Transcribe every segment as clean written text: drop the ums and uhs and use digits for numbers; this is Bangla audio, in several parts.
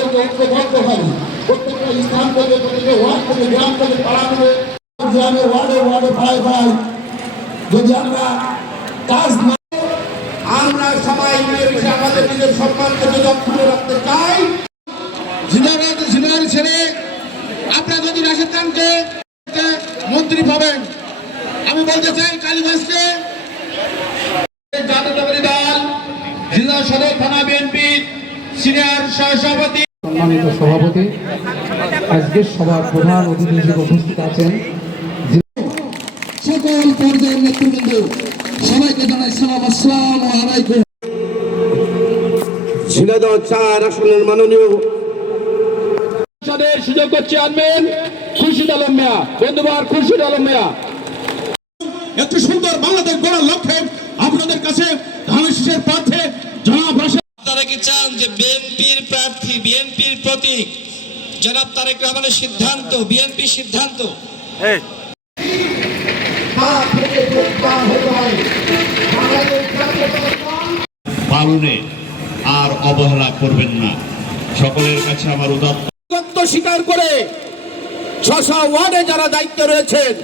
আমাদেরকে ঐক্যবদ্ধ হবে প্রত্যেকটা স্থান থেকে, প্রত্যেকটা ওয়ার্ড থেকে, গ্রাম থেকে, পাড়া থেকে, গ্রামের ওয়ার্ডে ওয়ার্ডে ভাই ভাই যদি আমরা কাজ না, আমরা সবাই মিলেমিশে আমাদের নিজের সম্মানকে যদি অক্ষুণ্ণ রাখতে চাই। জিনার ছেড়ে আপনারা যদি রাশেদ খানকে মন্ত্রী পাবেন, আমি বলতে চাই কালীগঞ্জকে জাতীয়তাবাদী দল জেলা সদর থানা বিএনপির সিনিয়র সহসভাপতি, সম্মানিত সভাপতি, আজকের সভার প্রধান অতিথি হিসেবে উপস্থিত আছেন সকল পর্যায়ের নেতৃবৃন্দ, সবাইকে জানাই সালাম, আসসালামু আলাইকুম। ঝিনাইদহ ৪ আসনের মাননীয় সুযোগ্য চেয়ারম্যান খুরশিদ আলম মিয়া, বন্ধুবার খুরশিদ আলম মিয়া, একটি সুন্দর বাংলাদেশ গড়ার লক্ষ্যে আপনাদের কাছে ধানের প্রার্থী জনাব রাশেদ। আপনারা কি চান যে বিএনপির প্রার্থী, বিএনপির প্রতীক জনাব তারেক রহমানের সিদ্ধান্ত, বিএনপি সিদ্ধান্ত পালনে আর অবহেলা করবেন না। সকলের কাছে আমার উদাত্ত স্বীকার করে ৬০০ ওয়ার্ডে যারা দায়িত্ব রয়েছেন,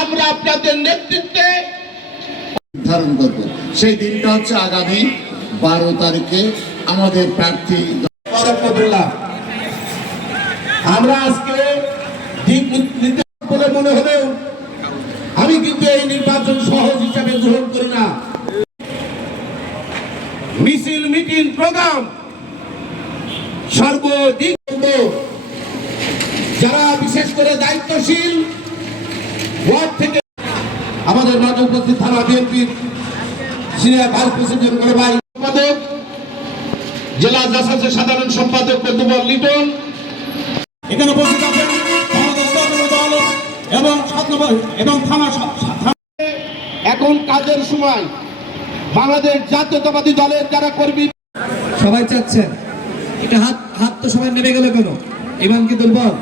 আমরা আপনাদের নেতৃত্বে নির্ধারণ করব। সেই দিনটা হচ্ছে আগামী 12 তারিখে আমাদের প্রার্থী। আমরা আজকে দিক নির্দেশন বলে মনে হলেও আমি কিন্তু এই নির্বাচন সহজ হিসাবে গ্রহণ করি না। মিছিল, মিটিং, প্রোগ্রাম সর্বদিক যারা বিশেষ করে দায়িত্বশীল ওয়ার্ড থেকে আমাদের মাঝে উপস্থিত থানা বিএনপির সিনিয়র ভাইস প্রেসিডেন্ট বড় ভাই সম্পাদক, জেলা জাসাসের সাধারণ সম্পাদক বন্ধুবর লিটন, এখানে উপস্থিত আছেন এবং থানা। এখন কাজের সময় বাংলাদেশ জাতীয়তাবাদী দলের যারা কর্মী সবাই চাচ্ছেন, এটা হাত তো সবাই নেমে গেল কেন? ইমান কি দুর্বল?